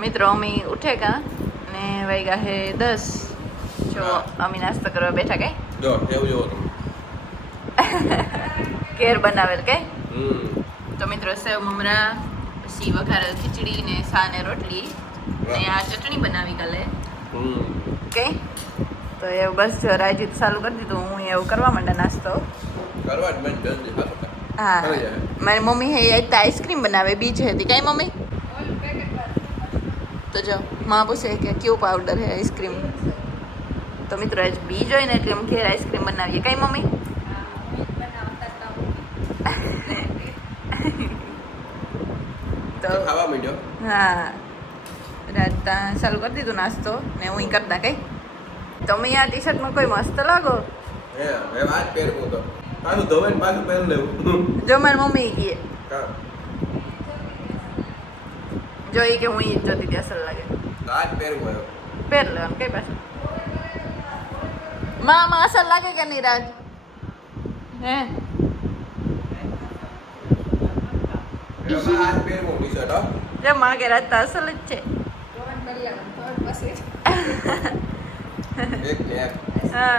મિત્રો અમે ઉઠે કા ને વાગ્યા હે 10 જો અમે નાસ્તો કરવા બેઠા કઈ જો એવું જો કેર બનાવેલ કઈ તો મિત્રો સેવ મમરા પછી વઘારેલ ખીચડી ને સા ને રોટલી ને આ ચટણી બનાવી કાલે કઈ તો એવું બસ જો રાજીત ચાલુ કરી દીધું હું એવું કરવા માંડ્યા નાસ્તો કરવા જ મને જલ્દી હા મારી મમ્મી હે એક આઈસ્ક્રીમ બનાવે બીજ હતી કઈ મમ્મી તો જો માં પૂછે કે કયો પાવડર હે આઈસ્ક્રીમ તો મિત્રો આજ બીજ હોય ને એટલે ઘેર આઈસ્ક્રીમ બનાવીએ કઈ મમ્મી તો ખાવા માંડ્યો હા રાત ચાલુ કરી દીધું નાસ્તો ને હું કરતા કઈ તમે આ ટી શર્ટમાં કોઈ મસ્ત લાગો હે મેં વાત પહેરવું તો પાછું ધોવે ને પાછું પહેરી લેવું જો મારી મમ્મી કીએ કા જો એ કે હું ઈ જ જોતી હતી અસલ લાગે આજ પહેરવું આવ્યો પહેર લેવાનું કઈ પાછું માં અસલ લાગે કે નહીં રાજ હે આજ પહેરવું ટી શર્ટ હો જો માં કે રાજ તો અસલ જ છે એક ને એક હા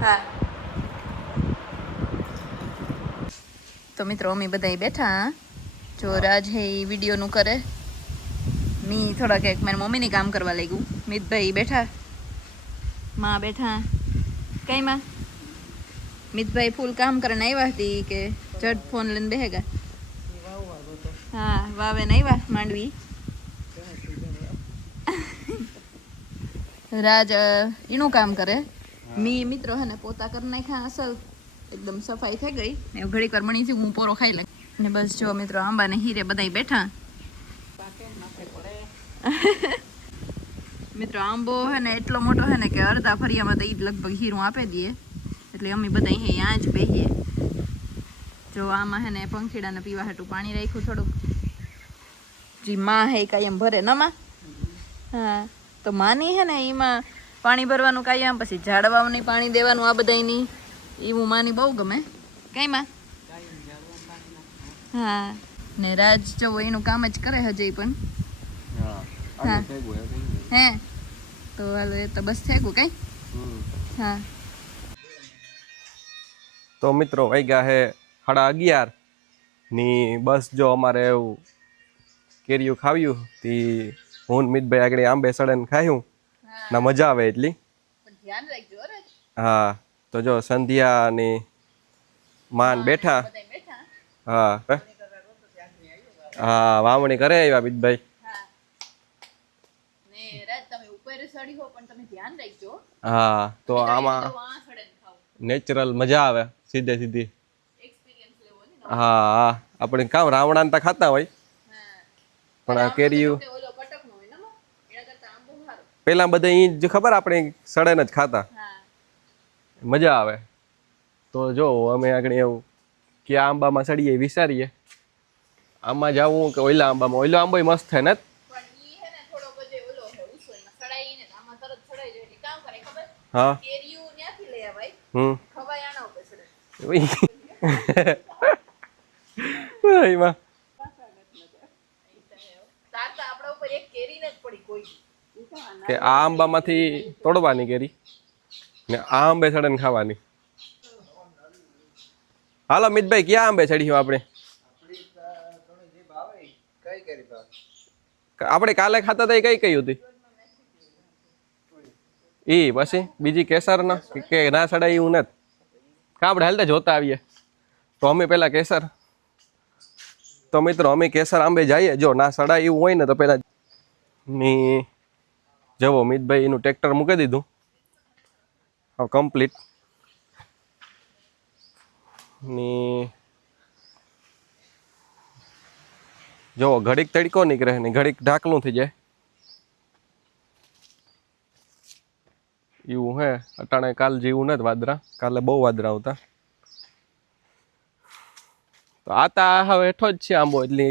હા તો મિત્રો અમે બધા બેઠા જો રાજ હે વિડીયોનું કરે મી થોડા કંઈક મારી મમ્મીને કામ કરવા લાગ્યું મિતભાઈ બેઠા માં બેઠા કઈ માં મિતભાઈ ફૂલ કામ કરીને આવ્યા હતી કે જટ ફોન લઈને બેહેગા હા વાવે ને આવ્યા માંડવી રાજ એનું કામ કરે મી મિત્રો હે ને પોતા કરી નાખ્યા અસલ એકદમ સફાઈ થઈ ગઈ ને ઘડીક વાર મણી હું પોરો ખાઈ લઉં ને બસ જો મિત્રો આંબા ને હીરે બધા બેઠા મિત્રો આંબો હે ને એટલો મોટો હે ને કે અડધા ફરિયામાં તો ઈ જ લગભગ હીરું આપી દઈએ એટલે અમે બધા અહીંયા જ બેહીએ જો આમાં હે ને પંખીડાને પીવા હાટું પાણી રાખ્યું થોડુંક જી માં હે કાયમ ભરે ન માં હા તો માની હે ને એમાં પાણી ભરવાનું કાયમ પછી ઝાડવાઓને પાણી દેવાનું આ બધાની એવું માની બહુ ગમે કઈ માં હા ને રાજ જો એનું કામ જ કરે હજે પણ હા હે તો હાલો એ તો બસ થઈ ગયું કઈ હા તો મિત્રો વાગ્યા હે 11:30 ની બસ જો અમારે એવું કેરીયું ખાવ્યું તી હું મિતભાઈ આગળ આંબે સડન ખાયું ના મજા આવે એટલી ધ્યાન રાખજો રાજ હા તો જો સંધ્યા ની માન બેઠા હા હા વાવણી કરે આવ્યા મિતભાઈ હા તો આમાં નેચરલ મજા આવે સીધે સીધી હા હા આપણે કામ રાવણાને તો ખાતા હોય પણ આ કેરીયું પેલા બધા ઈ જ ખબર આપણે સડન જ ખાતા મજા આવે તો જો અમે આગળ એવું કે આંબામાં સડીએ વિચારીએ આમાં જાવું કે ઓઈલા આંબામાં ઓઈલો આંબો મસ્ત થાય ને હા એમાં કે આ આંબામાંથી તોડવાની કેરી ને આ આંબે સડન ખાવાની હાલો મિતભાઈ ક્યાં આંબે ચડ્યું આપણે કાલે ખાતા હતા કઈ કઈ હતી ઈ પછી બીજી કેસર ના કે ના સડાય એવું નથી કા આપણે હાલતા જોતા આવીએ તો અમે પેલા કેસર તો મિત્રો અમે કેસર આંબે જઈએ જો ના સડાય એવું હોય ને તો પેલા ની જવો મિતભાઈ એનું ટ્રેક્ટર મૂકી દીધું હવે કમ્પ્લીટ ની જો ઘડીક તડકો નીકળે ને ઘડીક ઢાકલું થઈ જાય એવું હે અટાણે કાલ જેવું નથી વાદરા કાલે બહુ વાદરા આવતા તો આતા હવે હેઠો જ છે આંબો એટલે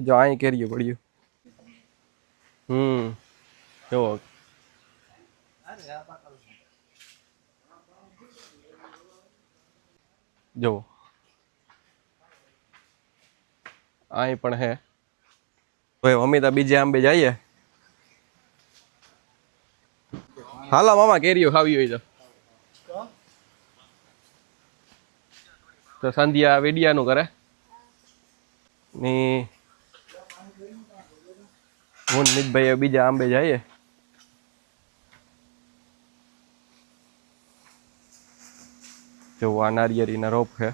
જો અહીં કેરીયું પડ્યું જો જો અહીં પણ હે. ભાઈ મમ્મી તો બીજે આંબે જઈએ. હાલો મામા કેરીઓ ખાવી હોય તો સંધ્યા વેડિયાનું કરે ની હું મિતભાઈ બીજા આંબે જઈએ. જો આ નારિયેળીના રોપ છે.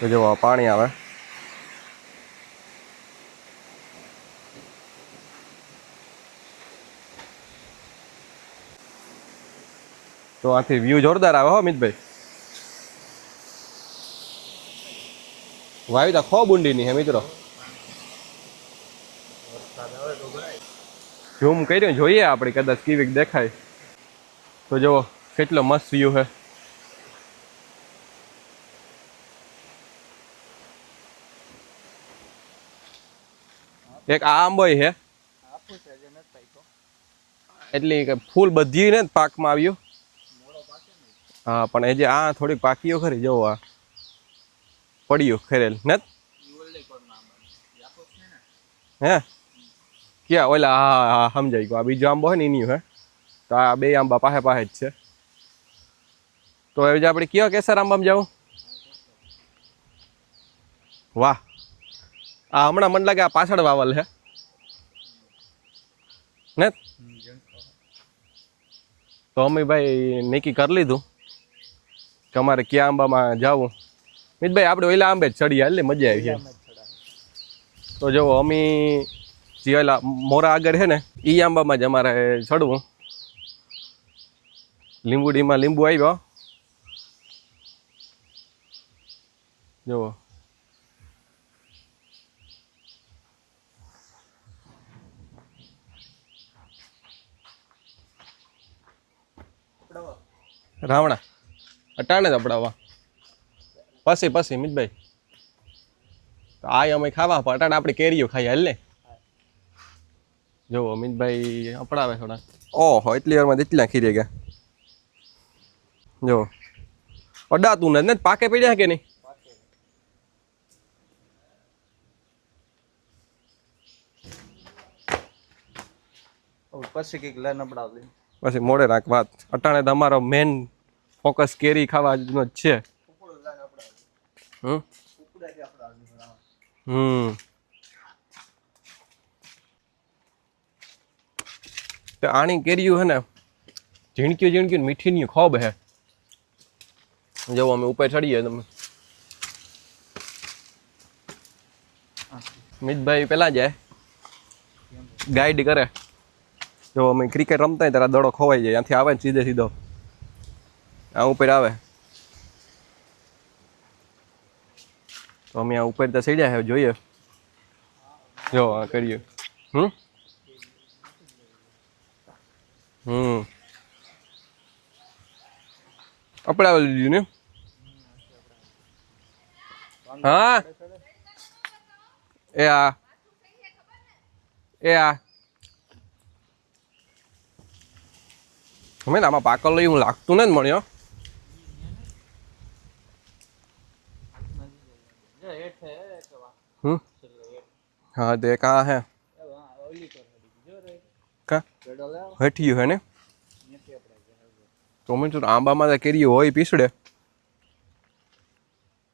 તો જો પાણી આવે. તો આથી વ્યૂ જોરદાર આવે હો મિતભાઈ. વાયુ તો ખૂબ ઊંડીની હે મિત્રો. ઝૂમ કર્યો જોઈએ આપણે કદાચ કેવીક દેખાય. તો જો કેટલો મસ્ત વ્યૂ હે. એક આ આંબોય હે એટલે કે ફૂલ બધી ને પાકમાં આવ્યું. હા પણ એ જે આ થોડીક પાકીઓ ખરી જવો આ પડ્યું ખેરેલ ને હે ક્યાં ઓલા હા હા સમજાઈ ગયો. આ બીજો આંબો હે ને એની હે. તો આ બે આંબા પાસે પાસે જ છે. તો હવે આપણે કયો કેસર આંબામાં જાઉં. વાહ આ હમણાં મને લાગે આ પાછળ વાવલ હે ને. તો અમે ભાઈ નક્કી કરી લીધું કે અમારે ક્યાં આંબામાં જવું. મિતભાઈ આપણે ઓલા આંબે જ ચડીએ એટલે મજા આવી છે. તો જો અમે જે ઓલા મોરા આગળ છે ને એ આંબામાં જ અમારે ચડવું. લીંબુડીમાં લીંબુ આવ્યો જુઓ. રાવણા અટાણે જ અપડાવવા પછી મિતભાઈ આ અમે ખાવા પણ અટાણે આપણે કેરીઓ ખાઈ હાલ ને. જો મિતભાઈ અપડાવે થોડા. ઓહો એટલી વારમાં એટલા ખીરે ગયા. જો અડાતું ને પાકે પડ્યા કે નહીં. પછી કઈક લઈને અપડાવી પછી મોડે રાખ વાત. અટાણે તો અમારો મેન ફોકસ કેરી ખાવાનો જ છે. તો આની કેરીયું હે ને ઝીણક્યું મીઠીની ખોબ હે. જો અમે ઉપર ચડીએ તમે મિતભાઈ પેલા જાય ગાઈડ કરે. જો અમે ક્રિકેટ રમતા હોય ત્યારે દડો ખોવાઈ જાય. ત્યાંથી આવે ને સીધો આ ઉપર આવે. તો અમે આ ઉપર તો ચડ્યા છે જોઈએ. જો આ કરીએ અપડાવી લીધું ને. હા એ આ અમે આમાં પાકલ લઈ હું લાગતું ને જ મળ્યો. હા તે કા હે કા હઠ્યું હે ને. તો મેં આંબામાં તો કેરી હોય પીસડે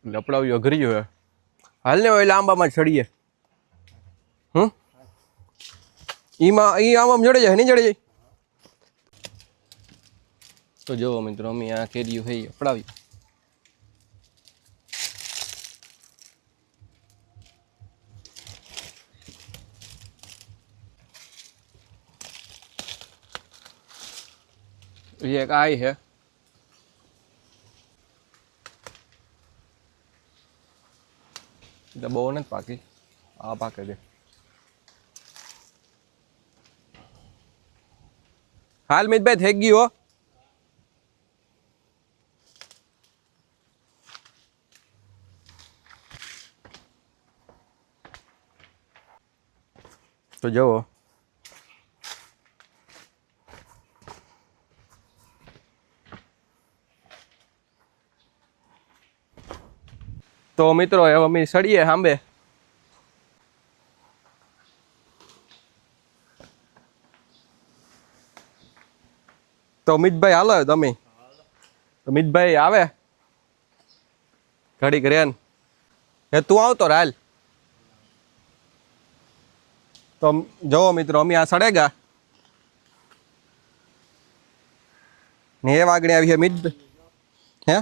લપડાવ્યું અઘર્યું હે. હાલ ને ઓલા આંબામાં ચડીએ. ઈમાં ઈ આંબામાં જડે જાય નહીં જડે જાય. તો જો મિત્રો અમે આ કેરીયું હે અપડાવી. એક આઈ હે બહુ નથી પાકી. આ પાકે છે. હાલ મિતભાઈ થઈ ગયું હો. તો જુઓ તો મિત્રો હવે અમે સડીએ સાંભે. તો મિતભાઈ હાલો તમે. તો મિતભાઈ આવે ઘડીક રેન. હે તું આવતો હાલ. તો જોવો મિત્રો અમે આ સડેગા ને એ વાગણી આવી છે મિતભાઈ. હે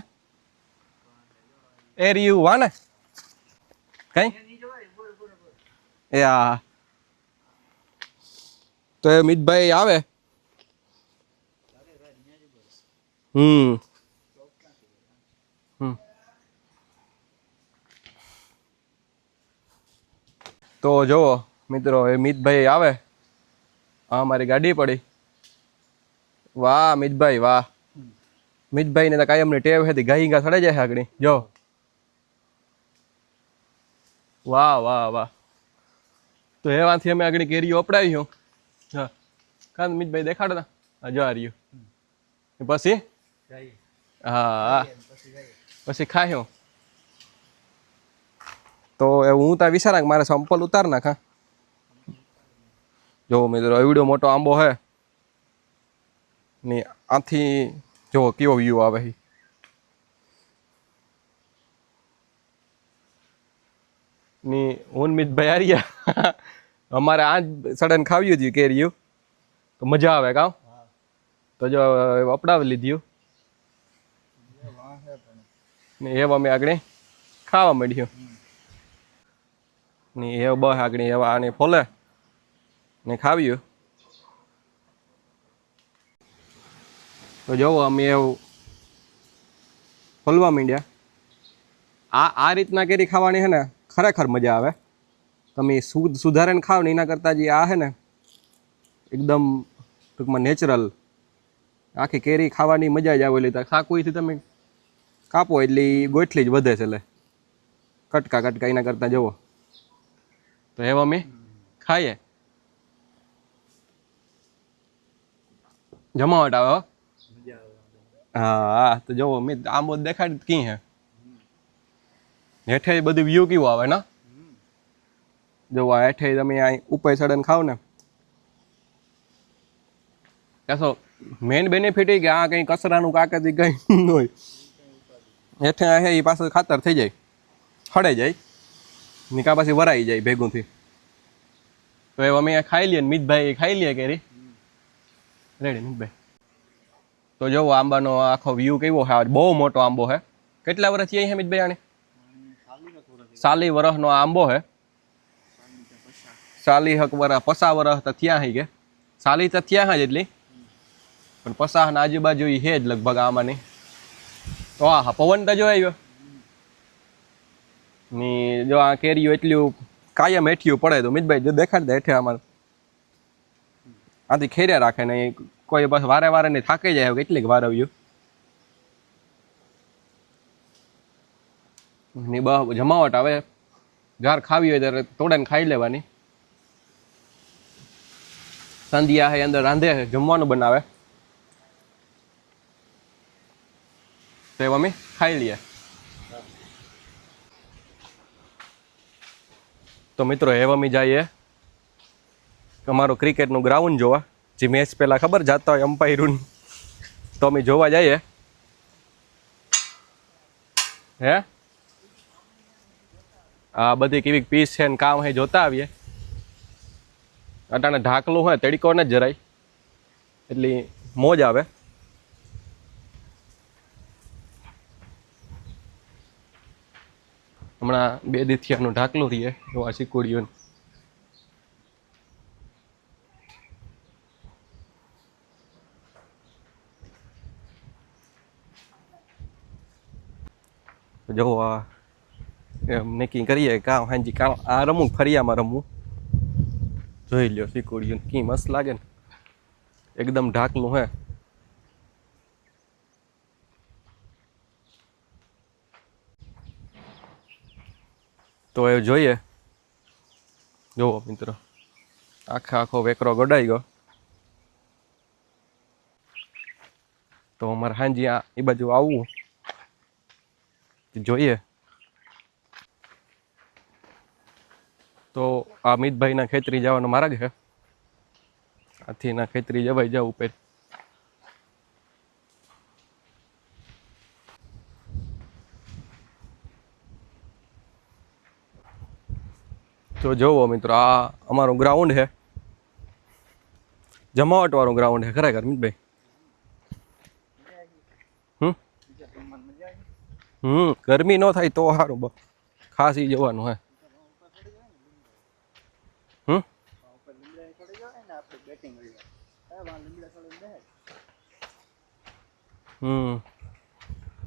એ રહ્યું વા ને કઈ એ હા. તો એ મિતભાઈ આવે. હમ તો જોવો મિત્રો એ મિતભાઈ આવે. હા મારી ગાડી પડી. વાહ મિતભાઈ વાહ. મિતભાઈ ને તો કાયમની ટેવ હતી ગાઈ ગા સડે જાય આગળ જો. વાહ વાહ વાહ. તો એવાથી અમે આગળ કેરીઓ અપડાવી. હા કાંત મિતભાઈ દેખાડતા જો આ રહ્યું. પછી હા પછી ખાયો. તો હું તો વિચારા મારે સંપલ ઉતાર નાખા. જો મિત્રો એવડો મોટો આંબો હે ને આથી જો કેવો વ્યૂ આવે. ની હું મિતભાઈ હાર્યા અમારે આ સડન ખાવ્યું હતું કેરીયું તો મજા આવે કામ. તો જો અપડાવી લીધું ને એવા અમે આગળ ખાવા મળ્યું ને એ બસ આગળ એવા આને ફોલે ને ખાવ્યું. તો જોવો અમે એવું ફોલવા માંડ્યા. આ રીતના કેરી ખાવાની છે ને ખરેખર મજા આવે. તમે સુધારીને ખાવ ને એના કરતાં જે આ છે ને એકદમ ટૂંકમાં નેચરલ આખી કેરી ખાવાની મજા જ આવેલી. ખાકુઈથી તમે કાપો એટલે ગોઠલી જ વધે છે. એટલે કટકા કટકા એના કરતાં જુઓ. તો એવા અમે ખાઈએ. જમાવટ આવે. હા તો જોવો મેં આંબો દેખાડી કી હે હેઠે બધું વ્યૂ કેવું આવે ને. જો આ હેઠે તમે અહીં ઉપર સડન ખાવ ને કશો મેઇન બેનિફિટ એ કે આ કંઈ કચરાનું કાકતી કંઈ ન હોય. હેઠે હે એ પાછું ખાતર થઈ જાય હળે જાય નિકા પાછી વરાઈ જાય ભેગુંથી. તો એ અમે ખાઈ લઈએ ને મિતભાઈ ખાઈ લઈએ કેરી રેડી મિતભાઈ. તો જોવો આંબાનો આખો વ્યૂ કેવો છે. બહુ મોટો આંબો છે. કેટલા વર્ષ થયા છે મિતભાઈ આને? 40 વર્ષનો આંબો છે. 40 વર્ષ 50 વર્ષ તો થયા છે કે 40 તો થયા જ એટલી પણ 50 ના આજુબાજુ છે જ લગભગ આમાંની. તો હા પવન તો જો આવ્યો ની જો આ કેરીઓ એટલું કાયમ હેઠિયું પડે તો મિતભાઈ જો દેખાડ દે હેઠે અમારે આથી ખેર્યા રાખે ને કોઈ બસ વારે વારે ને થાકી જાય કેટલીક વાર આવ્યું ની બસ જમાવટ આવે. ઘર ખાવી હોય ત્યારે તોડે ખાઈ લેવાની. સંધ્યા હે અંદર રાંધે જમવાનું બનાવે તો એવા અમે ખાઈ લઈએ. તો મિત્રો એવા અમે જઈએ અમારો ક્રિકેટનું ગ્રાઉન્ડ જોવા. જે મેચ પહેલા ખબર જાતા હોય અમ્પાયરું તો અમે જોવા જઈએ. હે આ બધી કેવી પીસ છે ને કામ હે જોતા આવીએ. અટાણે ઢાકલું હોય તડકો ને જરાય એટલી મોજ આવે. હમણાં 2 દીથિયાનું ઢાકલું રહીએ એવા શીકુડીઓ. જો આ એમ નક્કી કરીએ કામ હાજી કામ આ રમવું ફરિયામાં રમવું. જોઈ લ્યો શીકુડીઓ કી મસ્ત લાગે ને એકદમ ઢાકલું હે. તો એ જોઈએ. જોવો મિત્રો આખો વેકરો ગોડાઈ ગયો. તો અમારે હાંજી એ બાજુ આવવું જોઈએ તો આ મિતભાઈના ખેતરી જવાનો માર્ગ છે. આથી ના ખેતરી જવાઈ જાવ ઉપર. તો જોવો મિત્રો, આ અમારું ગ્રાઉન્ડ છે, જમાવટ વાળું ગ્રાઉન્ડ છે ખરેખર મિતભાઈ. ગરમી ન થાય તો સારું, ખાસ ઈ જવાનું હે.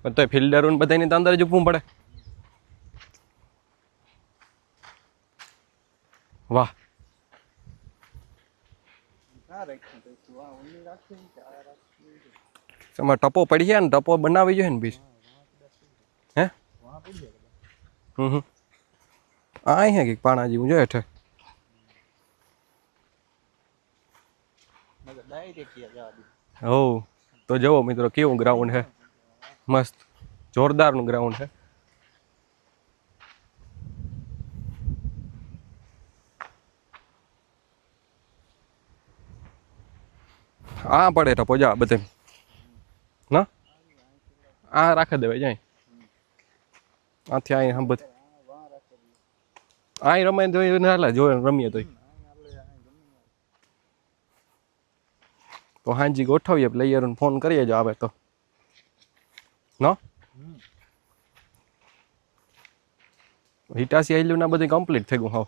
પણ તો ફિલ્ડરો ને બધાની તો અંદર જ ઊભું પડે. વાહ, તમારે ટપો પડી જાય ને, ટપો બનાવી જોઈએ ને બીજ. હે આ હે કે પાણા જેવું જોઈએ હેઠે. હો તો જુઓ મિત્રો કેવું ગ્રાઉન્ડ છે, મસ્ત જોરદારનું ગ્રાઉન્ડ છે. આ પડે ટપો જા બધે ના, આ રાખી દેવાય જાય. આથી અહીં હમ બધે અહીં રમે તો હાલે, જોયે રમીએ તો હાંજી ગોઠવીએ, પ્લેયરોને ફોન કરીએ જો આવે તો. ન હિટાસી આઈલું ના બધું કમ્પ્લીટ થઈ ગયું. હાવ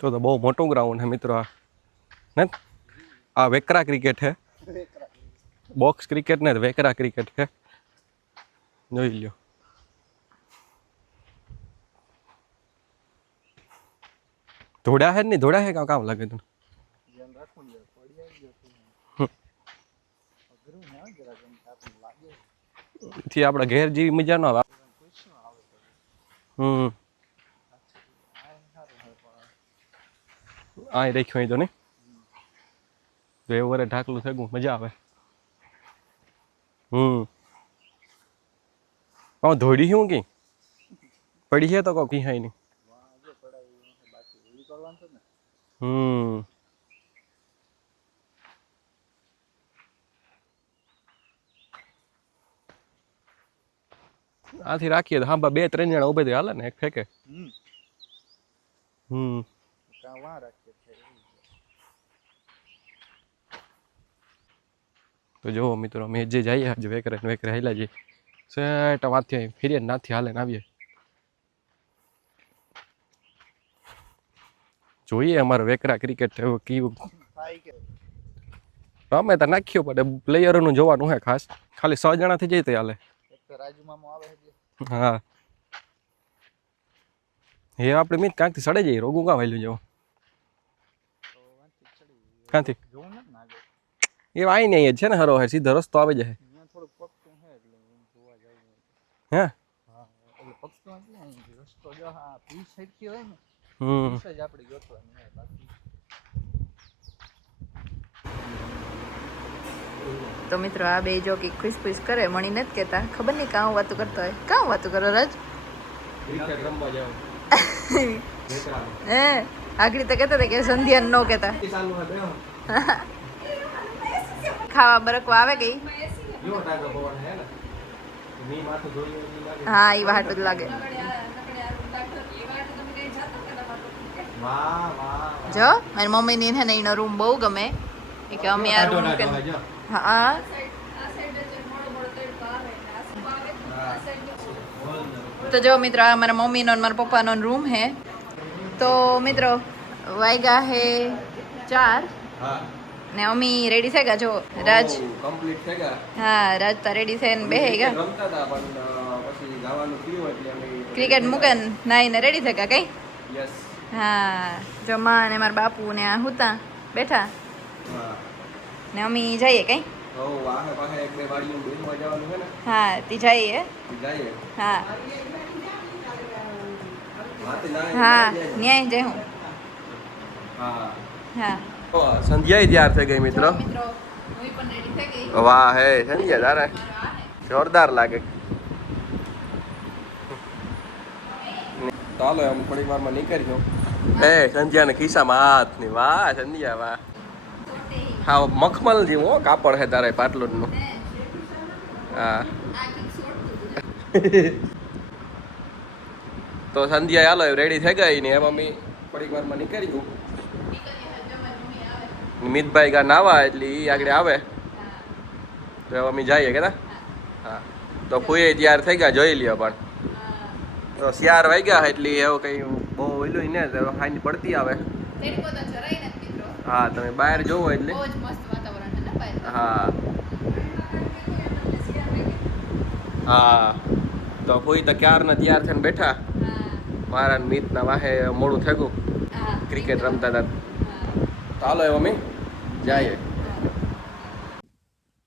તો બહુ મોટું ગ્રાઉન્ડ છે મિત્રો. આ ને આ વેકરા ક્રિકેટ છે, બોક્સ ક્રિકેટ ને વેકરા ક્રિકેટ છે, જોઈ લ્યો. ધોડા હે ને, ધોડા હે કામ લાગે તું. થી આપડા ઘેર જેવી મજા ન આવે. આ રાખ્યું હોય તો નહીં, જો એવું વરે ઢાકલું થયું મજા આવે. ધોડી શું કી પડી છે તો કોઈ પીહાય નહીં. આથી રાખીએ તો હા 2-3 જણા ઉભે હાલે ને, એક ફેંકે. તો જો મિત્રો મેં જે જઈએ આજે વેકરે હેલા જઈએ સેટ વાથી ફેરીએ નાથી હાલે ને આવીએ. જોઈએ અમારે વેકરા ક્રિકેટ કેવું રમે તો નાખ્યો પડે, પ્લેયરોનું જોવાનું હે ખાસ. ખાલી 6 જણા થઈ જાય તો હાલે. હા હે આપણે મીત કાંકથી સડે જઈએ, રોગું કાં વાયલું જવું કાંથી એ આઈ ને અહીંયા છે ને, હરો હે સીધો રસ્તો આવી જાય. હે તો મિત્રો આ બે જો કે ખુશ કરે, મણી નથી કેતા, ખબર નહીં કાં વાતું કરતો હોય. કાં વાતું કરો રાજ? હે આગળ તો કહેતા હતા કે સંધ્યા ન કહેતા. ખાવા બરકવા આવે ગઈ. હા એ વાટ જ લાગે. જો મારી મમ્મી ની છે ને એનો રૂમ બહુ ગમે કે અમે આ રૂમ હા તો જો મિત્રો આ મારા મમ્મીનો અને મારા પપ્પાનો રૂમ હે. તો મિત્રો વાગ્યા હે 4 ને અમી રેડી થઈ ગયા. જો રાજ કમ્પ્લીટ થઈ ગયા. હા રાજ તો રેડી થઈને બેહી ગયા. રમતા હતા પણ પછી જવાનું થયું એટલે અમે ક્રિકેટ મૂકે નાઈને રેડી થઈ ગયા કઈ. યસ હા જો માં ને મારા બાપુ ને આ હુતા બેઠા ને અમી જઈએ કઈ. હા તી જઈએ. હા હા ન્યાય જય હું હા હા તો સંધ્યાય તૈયાર થઈ ગઈ મિત્રો. મિત્રો હું પણ રેડી થઈ ગઈ. વાહ હે સંધ્યા તારે જોરદાર લાગે. ચાલો એમ થોડી વારમાં નીકળ્યો. એ સંધ્યા ને ખિસ્સામાં હાથ ની વાહ સંધ્યા વાહ. હા મખમલ જેવું હો કાપડ હે તારે પાટલું નું. હા તો સંધ્યા હાલો રેડી થઈ ગઈ ને એમ અમે થોડીક વારમાં નીકળી ગયું. મિતભાઈ ગા નાવા એટલે ઈ આગળ આવે તો અમે જઈએ કે હા તો કોઈ તૈયાર થઈ ગયા જોઈ લ્યો પણ તો 4 વાગ્યા એટલે એવું કઈ બહુ ઓલું ને હાંજ પડતી આવે. હા તમે બહાર જોવો એટલે હા હા તો કોઈ તો ક્યારના તૈયાર થઈને બેઠા. મારા મિત ના વાહે મોડું થયું ક્રિકેટ રમતા હતા. ચાલો એવો અમે જઈએ.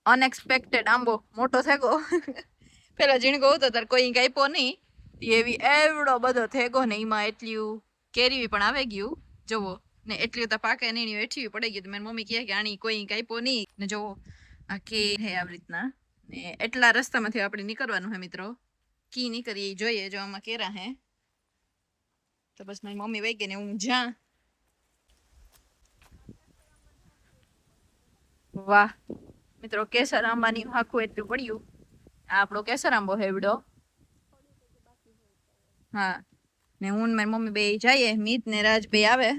અનએક્સપેક્ટેડ આંબો મોટો થેગો પેલા ઝીણકો હતો તાર કોઈ કાપ્યો નહીં એવી એવડો બધો થેગો ને એમાં એટલું કેરી પણ આવે ગયું જોવો ને એટલું તો પાકે નહીં એઠી પડી ગયું. મારી મમ્મી કહે કે આની કોઈ કાપ્યો નહીં ને જોવો આ કે હે આવી રીતના ને એટલા રસ્તામાંથી આપણે નીકળવાનું હે મિત્રો. કી નીકળીએ જોઈએ જો આમાં કેરા હે તો બસ મારી મમ્મી વહી ગઈ ને હું જ્યાં વાહ મિત્રો કેસર આંબાની આખું એટલું પડ્યું. આ આપણો કેસર આંબો હેવડો. હા ને હું મારી મમ્મી બે જઈએ. મીત ને રાજ બે આવે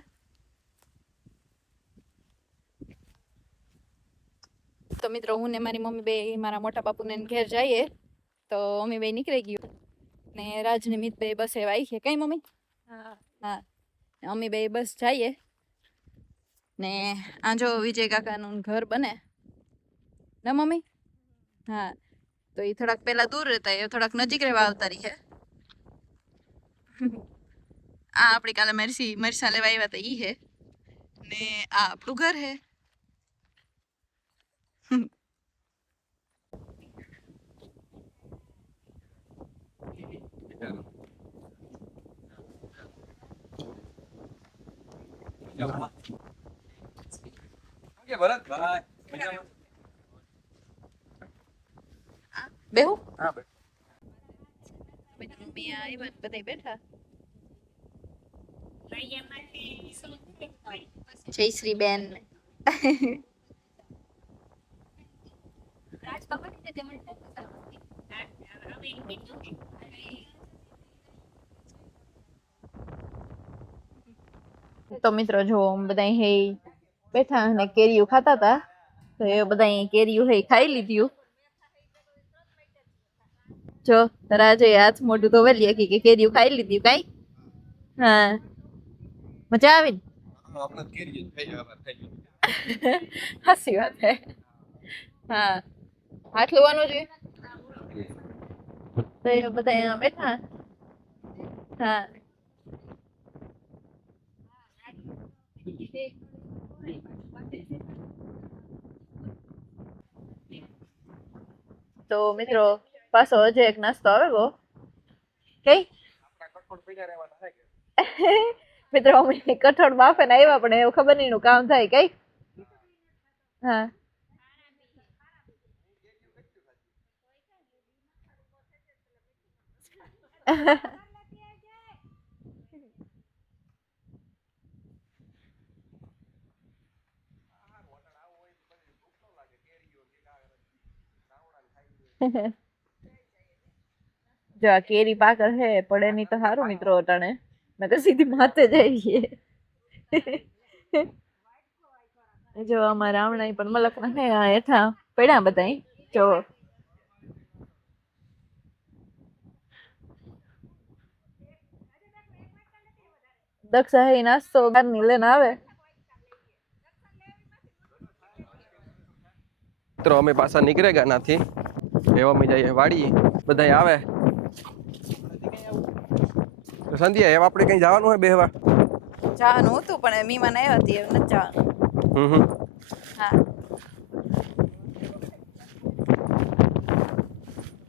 તો મિત્રો હું ને મારી મમ્મી બે મારા મોટા બાપુને ઘેર જઈએ તો મમ્મી બે નીકળી ગયું ને રાજ ને મિત બે બસ એવા આવી છે કઈ મમ્મી હા મમ્મી બે બસ જઈએ ને આ જો વિજય કાકાનું ઘર બને ના મમ્મી હા તો એ થોડાક પેલા દૂર રહેતા એ થોડાક નજીક રહેવા આવતા રહી છે. આ આપણી કાલે મરસા લેવા આવ્યા હતા ઈ હે ને આ આપણું ઘર હે. બેહુ હા મમ્મી આવ્યા બધા બેઠા. જય શ્રી બેન તો મિત્રો જો બધા હે બેઠા અને કેરીઓ ખાતા હતા તો એ બધા કેરીઓ હે ખાઈ લીધું. જો રાજે હાથ મોઢું તો વેલી કે કેરીઓ ખાઈ લીધી કઈ હા મજા આવી ને હાસી વાત હે હા હાથ લેવાનો જોઈએ તો એ બધા અહીંયા બેઠા હા તો મિત્રો પાછો હજુ એક નાસ્તો આવે ગો કઈ મિત્રો અમે કઠોળ બાફે ને આવ્યા પણ એવું ખબર નહીં નું કામ થાય કઈ હા જો આ કેરી પાકર હે પડે ની તો સારું મિત્રો અટાણે નકર સીધી માથે જઈએ. જો અમારા રાવણા પણ મલક ના હે હેઠા પડ્યા બધા જો દક્ષા હે નાસ્તો બારની લઈને આવે. મિત્રો અમે પાછા નીકળે ગયા નાથી એવા અમે જઈએ વાડી બધા આવે તો સંધ્યા એવા આપણે કઈ જવાનું હોય બેહવા જવાનું હતું પણ મીમાન આવ્યા હતી એવું નથી જવાનું. હા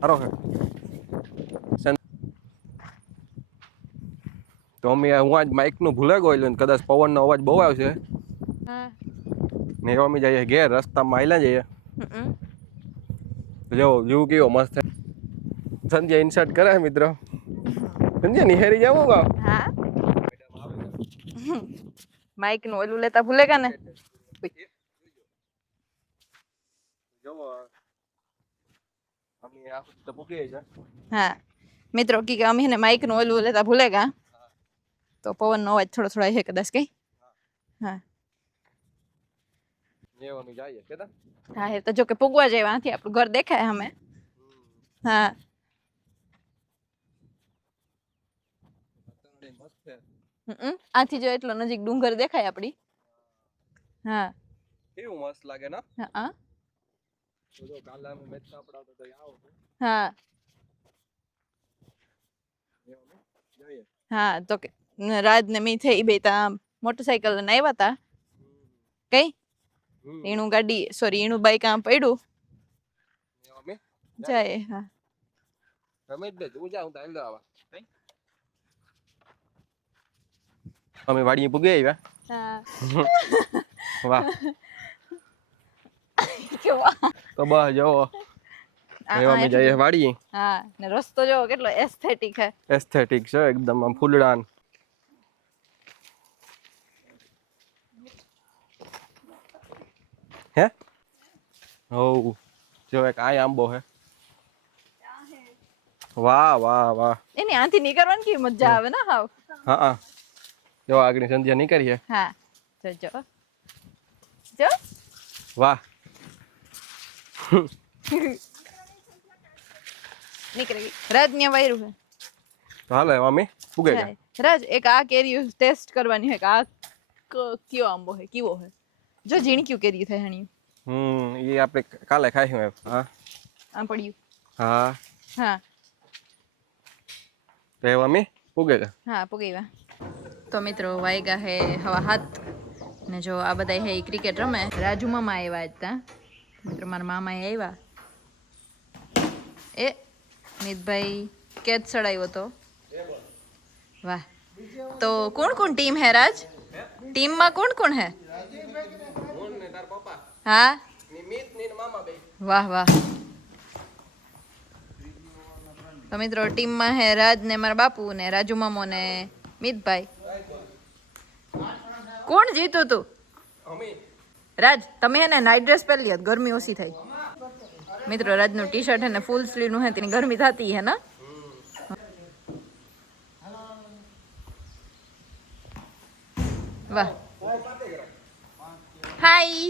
સારો હે તો અમે હું આજ માઇકનું ભૂલે ગયેલું ને કદાચ પવનનો અવાજ બહુ આવશે હા ને અમે જઈએ ઘેર રસ્તામાં આયલા જઈએ હમ. જો વ્યૂ કેવો મસ્ત છે. સંધ્યા ઇન્સર્ટ કરે મિત્રો. સંધ્યા નિહારી જાવ ગાવ હા માઇક નું ઓલું લેતા ભૂલે ગયા ને. જો અમે આ તો પૂકી છે. હા મિત્રો કે અમે ને માઇક નું ઓલું લેતા ભૂલે ગયા તો પવન નો અવાજ થોડો થોડો હે કદાચ કઈ. હા અમે જઈએ કેતા હા એ તો જો કે પૂગવા જાય આથી આપણું ઘર દેખાય અમે. હા આથી જો એટલો નજીક ડુંગર દેખાય આપડી. હા કેવું મસ્ત લાગે ને. હા તો જો કાલે અમે મેચ સાંભળાવતો તો આવો હા જોઈએ. હા તો કે રાજ ને મી થઈ બે તા મોટરસાઇકલ લઈને આવ્યા તા કઈ એનું ગાડી સોરી એનું બાઈક આમ પડ્યું અમે જાય. હા રમેશ બે તું જા હું તાલ દો આવા અમે વાડીએ પૂગી આવ્યા. હા વાહ કેવા તો બસ જો એવા અમે જઈએ વાડીએ. હા ને રસ્તો જો કેટલો એસ્થેટિક હે. એસ્થેટિક છે એકદમ આમ ફૂલડાન. હે હો જો એક આ આંબો હે. વાહ વાહ વાહ એની આંથી નીકળવાની કેવી મજા આવે ને હાવ. હા જો આગળ સંધ્યા નીકળી છે. હા જો જો વાહ નીકળી ગઈ. રાજ ને વાયરું હે તો હાલો અમે પૂગે ગયા. રાજ એક આ કેરી ટેસ્ટ કરવાની હે કે આ કયો આંબો હે કેવો હે. જો ઝીણક્યું કેરી થાય હણી. એ આપણે કાલે ખાઈશું એમ. હા આમ પડ્યું. હા હા તો એવા અમે પૂગે ગયા. હા પુગીવા. તો મિત્રો વાયગા હે 7:30 ને જો આ બધા હે ક્રિકેટ રમે. રાજુ મામા આવ્યા હતા મિત્રો મારા મામા આવ્યા એ મિતભાઈ કેચ ચડાવ્યો તો. વાહ તો કોણ કોણ ટીમ હે રાજ ટીમમાં કોણ કોણ હે. હા વાહ વાહ. તો મિત્રો ટીમમાં હે રાજ ને મારા બાપુ ને રાજુ મામો ને મિતભાઈ. કોણ જીતું તું રાજ તમે હે ને નાઇટ ડ્રેસ પહેરી લ્યો ગરમી ઓછી થાય. મિત્રો રાજનું ટી શર્ટ હે ને ફૂલ સ્લીવ નું હે તેની ગરમી થતી હે ને. વાહ હાય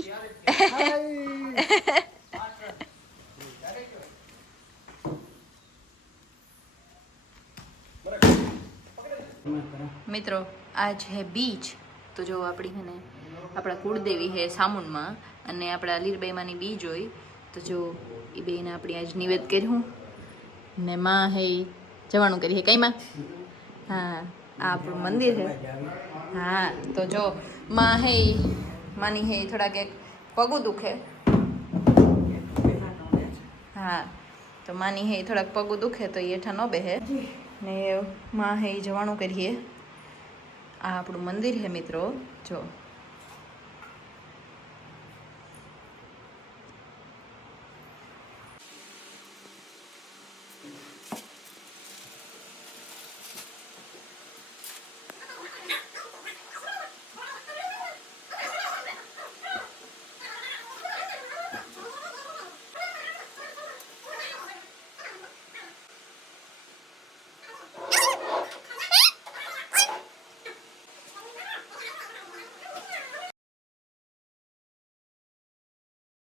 મિત્રો આજ હે બીચ. તો જો આપણી હે ને આપણા કુળદેવી હે સામુંડમાં અને આપણા લીરબાઈમાંની બીજ હોય તો જો એ બેને આપણે આજ નિવેદ કર્યું ને માં હે જવાનું કરી હે કઈમાં. હા આ આપણું મંદિર હે. હા તો જો માં હે માની હે થોડાક એક પગું દુખે. હા તો માની હે થોડાક પગું દુખે તો એ હેઠા ન બેહે ને માં હે જવાનું કરીએ. આ આપણું મંદિર હે મિત્રો જો